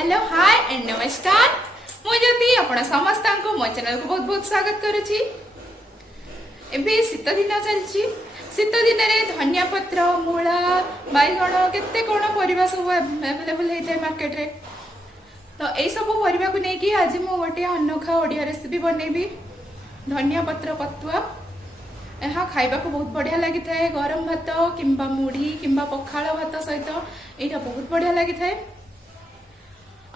Hello hi and नमस्कार मु ज्योति आपण समस्त को मो चैनल को बहुत बहुत स्वागत करुछि। एबे शीत दिन चलछि। शीत दिन रे धनिया पत्र मूला बैगण केते कोन परिबा सब अवेलेबल हेते मार्केट रे। तो ए सब परिबा को नै कि आज मु गोटे अनोखा ओडिया रेसिपी बनेबी धनिया पत्र पतुआ। यहाँ खाइबा को बहुत बढ़िया लगी थाए गरम भात किंबा मुढ़ी किंबा पखाल भात सहित यहाँ बहुत बढ़िया लगी थाए।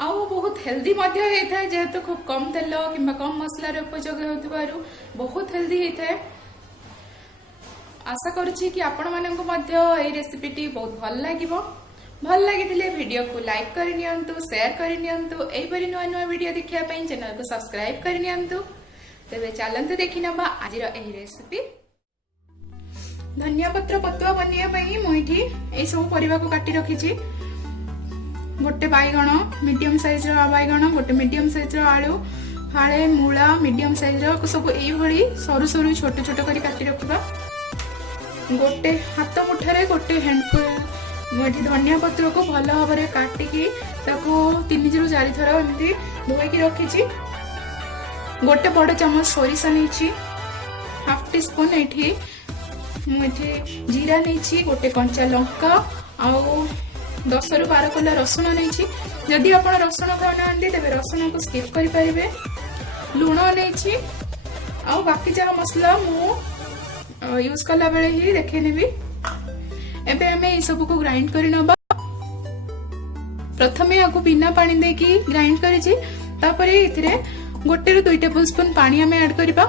आउ बहुत हेल्दी मध्य होता है जेहेतु खूब कम तेल किंबा कम मसलार उपयोग होतिबारु बहुत हेल्दी होता है। आशा करुछि कि आपण मानन को मध्य ए रेसिपीटी बहुत भल लागिबो। भल लागिथिले वीडियो को लाइक करि नियंतु, शेयर करि नियंतु, एई परि नवा नवा वीडियो देखिया पई चैनल को सब्सक्राइब करि नियंतु। तबे चलंतु देखि नबा आजिर एही रेसिपी। धनिया पत्र पतुआ बनिया पई मोइठी ए सब परिबा को काटी रखिछि। गोटे बैगण मीडियम साइज बैगण गोटे मीडियम साइज आलू फाड़े मूला मीडियम साइज सब यही सरू सरू छोट छोट कर काटी रखा। गोटे हाथ मुठारे गोटे हैंडफुल धनिया पत्र को भल भाव में काटिकी 3 ରୁ 4 थर एमती धोईकी रखी। गोटे बड़ चमच सोरिष नहीं, हाफ टी स्पून ये जीरा नहीं, गोटे कंचा लंका आउ 10 ରୁ 12 कोला रसुण नहीं। जदि आप रसुण खाऊना तेज रसुण को स्किप करें। लुण नहीं आ बाकी जहाँ मसला मु यूज कला बेले ही देखे नेबी। एबे हमें ये सब को ग्राइंड कर नबा। प्रथमे या बिना पानी देकी ग्राइंड करिछि। तापरे इथिरे 1 ରୁ 2 टेबल स्पून पानी हमें ऐड करबा।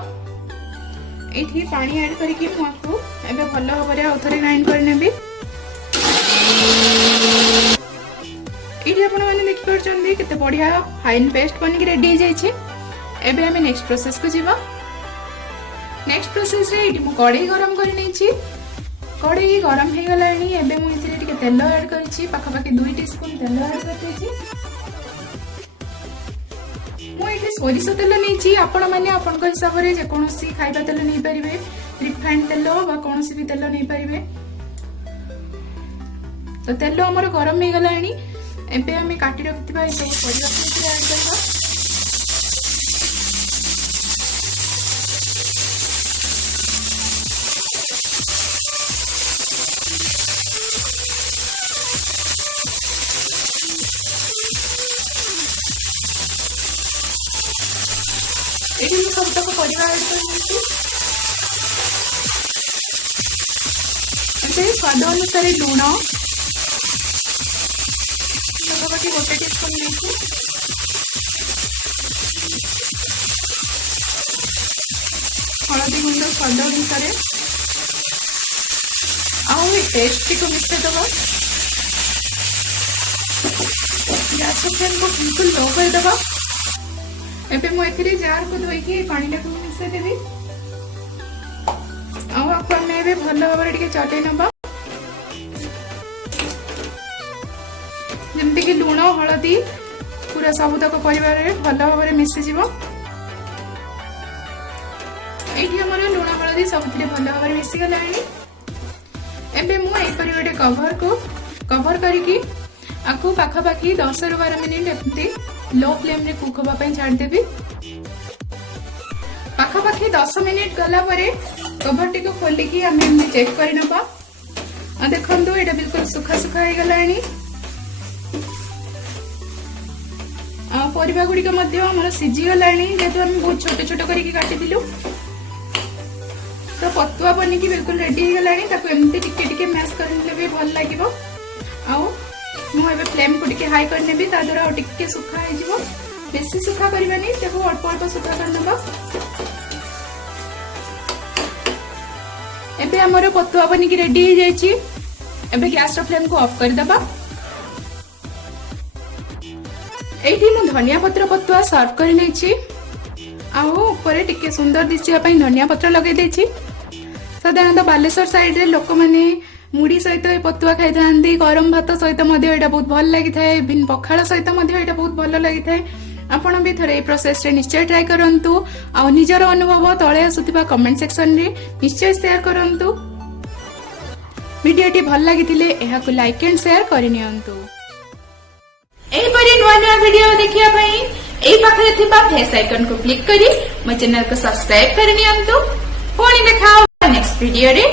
एठी पानी ऐड करके मु आपको एबे भलो भाबरे आउथरे ग्राइंड कर नेबी। ये आपण मैंने देखिए केते बढ़िया फाइन पेस्ट बन के रेडी हो जाए। एबे हमें नेक्स्ट प्रोसेस को जीवा। नेक्स्ट प्रोसेस रे इटी मु कढ़ाई गरम कर नहीं। कढ़ाई गरम हो गलानी। एबे मु इथिरे टिके तेल ऐड करिछि। पाखापाखि 2 टीस्पून तेल ऐड करछि। मु इथे सोरिष तेल नहीं। आपण माने आपण को हिसाब रे जे कोनोसी खाइबा तेल नहीं परिबे, रिफाइंड तेल बा कोनोसी भी तेल नहीं परिबे। तो तेल हमर गरम हो गलानी। एबे हमें काटी रखिथिबा ए सब परिबा को ऐड करबा। एठी हम सब तक परिबा ऐड करछि। एबे स्वाद अनुसार लूण गोटे टीस्पून देखी हलदी गुंड स्वाद अनुसार पेस्ट को मिसे दब। गैस फ्लेम को बिल्कुल लो कर दब। एबे मु एथिरे जार को धोईकी पानी को मिसे देबी। आपको हमें एबे भलो भाबरे टिके चटै नबा। जमती कि लुण हलदी पूरा सबुतक परिवार भल भाव में मिसीज। ये लुण हलदी सब भल भाव में मिसीगला। एबे मु गोटे कवर करके आपको पाखापाखि 10 ରୁ 12 मिनिट एमती लो फ्लेम रे कुक होगा छाड़देवी। पाखापाखि 10 मिनिट गला कवर टी को खोलिकी आम चेक कर नबा। देखो ये बिल्कुल सुखा सुखा हो गलानी। परिबा गुड़िक सीझीगला जेहेतु आम बहुत छोट छोट करके काटिलु। तो पतुआ बनिकी बिल्कुल रेडी हो गलानी। एमती टिके मैश करले भी भल लगे। मुझे फ्लेम को टिके हाई कर नेबी। ता द्वारा टिके सुखा हो जिवो। बेसी सुखा करबानी, देखो अल्प अल्प सुखा कर नबा। एबे हमर पतुआ बनिकी रेडी हो जाइछि। एबे गैस रो फ्लेम को ऑफ कर दबा। एठी मु धनिया पत्र पतुआ सर्व कर नेछि। ऊपर टिके सुंदर दिशिया पई धनिया पत्र लगे देछि। साधारणतः बालेश्वर साइड रे लोक माने मुड़ी सहित पतुआ खाई थांती। गरम भात सहित एटा बहुत भल लगी थाए। बिन पखाल सहित एटा बहुत भल लगी थाए। आपण भी थरे प्रोसेस रे निश्चय ट्राई करंतु। आ निजर अनुभव तळे आसुथिबा कमेंट सेक्शन रे निश्चय शेयर करंतु। वीडियोटी भल लगी एहाकु लाइक एंड शेयर करि नियंतु। एहीपरि नुआ नुआ वीडियो देखिया पई एई पाखरे थिबा फेस आइकन को क्लिक करी मो चैनल को सब्सक्राइब कर नियंतु। पुणी देखा नेक्स्ट वीडियो रे,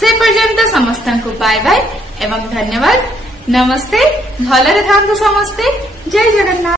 से पर्यंत समस्त को बाय बाय एवं धन्यवाद। नमस्ते, भलरे थांतु समस्ते। जय जगन्नाथ।